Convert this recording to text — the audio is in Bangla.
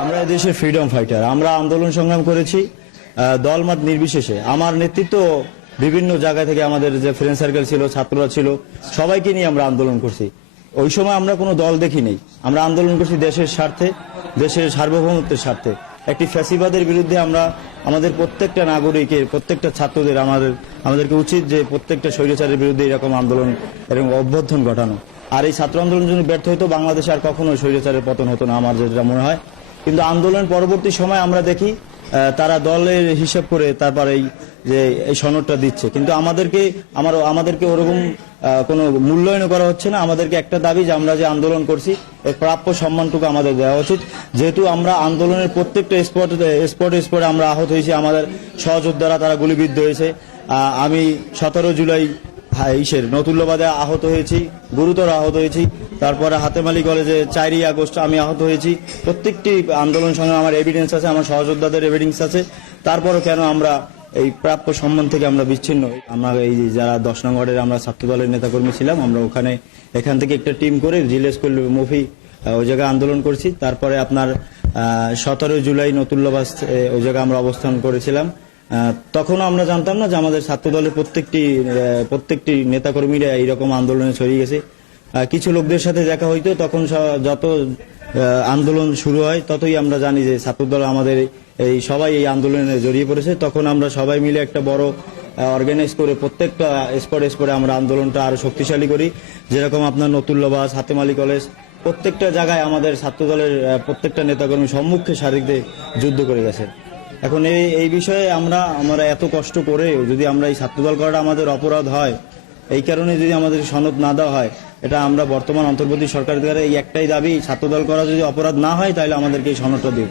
আমরা দেশের ফ্রিডম ফাইটার, আমরা আন্দোলন সংগ্রাম করেছি দলমত নির্বিশেষে। আমার নেতৃত্ব বিভিন্ন জায়গা থেকে, আমাদের যে ফ্রেন্ড সার্কেল ছিল, ছাত্ররা ছিল, সবাইকে নিয়ে আমরা আন্দোলন করছি। ওই সময় আমরা কোনো দল দেখিনি, আমরা আন্দোলন করছি দেশের স্বার্থে, দেশের সার্বভৌমত্বের স্বার্থে। একটি ফ্যাসিবাদের বিরুদ্ধে আমরা আমাদের প্রত্যেকটা নাগরিকের, প্রত্যেকটা ছাত্রদের আমাদেরকে উচিত যে প্রত্যেকটা স্বৈরাচারের বিরুদ্ধে এরকম আন্দোলন, এরকম অভ্যর্থন ঘটানো। আর এই ছাত্র আন্দোলন যদি ব্যর্থ হতো, বাংলাদেশে আর কখনো স্বৈরাচারের পতন হতো না, আমার যেটা মনে হয়। কিন্তু আন্দোলনের পরবর্তী সময় আমরা দেখি তারা দলের হিসাব করে তারপর এই সনদটা দিচ্ছে, কিন্তু আমাদেরকে ওরকম কোনো মূল্যায়ন করা হচ্ছে না। আমাদেরকে একটা দাবি যে আমরা যে আন্দোলন করছি এর প্রাপ্য সম্মানটুকু আমাদের দেওয়া উচিত। যেহেতু আমরা আন্দোলনের প্রত্যেকটা স্পটে আমরা আহত হয়েছি, আমাদের সহযোদ্ধারা তারা গুলিবিদ্ধ হয়েছে। আমি 17 জুলাই নতুল্লাবাদে আহত হয়েছি, গুরুতর আহত হয়েছি। তারপরে হাতেমালি কলেজে 4ই আগস্ট আমি আহত হয়েছি। প্রত্যেকটি আন্দোলন সঙ্গে আমার এভিডেন্স আছে, আমার সহযোদ্ধাদের এভিডেন্স আছে। তারপরও কেন আমরা এই প্রাপ্য সম্মান থেকে আমরা বিচ্ছিন্ন? আমরা এই যারা 10 নং ওয়ার্ডের আমরা ছাত্র দলের নেতাকর্মী ছিলাম, আমরা এখান থেকে একটা টিম করে জিলে স্কুল মুভি ওই জায়গায় আন্দোলন করছি। তারপরে আপনার 17 জুলাই নতুল্লাবাদ ওই জায়গায় আমরা অবস্থান করেছিলাম। তখনও আমরা জানতাম না যে আমাদের ছাত্র দলের প্রত্যেকটি নেতাকর্মীরা এইরকম আন্দোলনে ছড়িয়ে গেছে। কিছু লোকদের সাথে দেখা হইতো, তখন যত আন্দোলন শুরু হয় ততই আমরা জানি যে ছাত্রদল আমাদের সবাই এই আন্দোলনে জড়িয়ে পড়েছে। তখন আমরা সবাই মিলে একটা বড় অর্গানাইজ করে প্রত্যেকটা স্পটে আমরা আন্দোলনটা আরো শক্তিশালী করি। যেরকম আপনার নতুল্লাবাদ, হাতেমালি কলেজ, প্রত্যেকটা জায়গায় আমাদের ছাত্রদলের প্রত্যেকটা নেতাকর্মী সম্মুখে সারিতে যুদ্ধ করে গেছে। এখন এই বিষয়ে আমরা এত কষ্ট করে যদি আমরা এই ছাত্রদল করাটা আমাদের অপরাধ হয়, এই কারণে যদি আমাদের সনদ না দেওয়া হয়, এটা আমরা বর্তমান অন্তর্বর্তী সরকারের দ্বারা এই একটাই দাবি, ছাত্রদল করা যদি অপরাধ না হয় তাহলে আমাদেরকে এই সনদটা দিক।